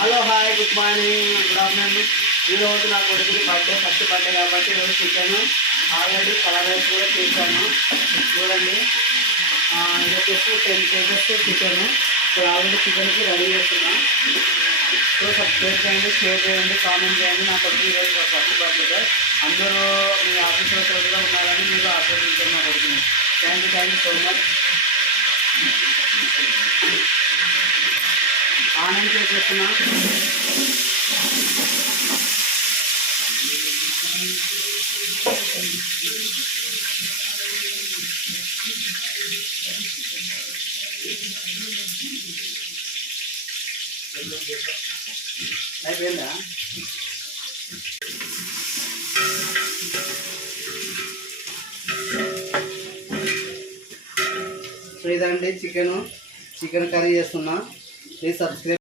Hello hi good morning good afternoon. ఈరోజు నా కొడుకుని బర్త్డే ఫస్ట్ బర్త్డే కాబట్టి ఈరోజు చికెన్ ఆల్రెడీ కలర్ రైస్ కూడా చేశాను. చూడండి, ఇది వచ్చేసి 10 కేజెస్ చికెన్. ఇప్పుడు ఆల్రెడీ చికెన్కి రెడీ చేస్తున్నాను. ఇప్పుడు సబ్స్క్రైబ్ చేయండి, షేర్ చేయండి, కామెంట్ చేయండి. నా కొడుకు ఈరోజు ఫస్ట్ బర్త్డే. అందరూ మీ ఆఫీసులో కూడా ఉన్నారని మీరు ఆశీర్వదించారు నా కొడుకుని. Thank you so much. Anand చేస్తున్నా. అయిపోయిందా? సో ఇదండి చికెన్ కర్రీ చేస్తున్నా. Please subscribe.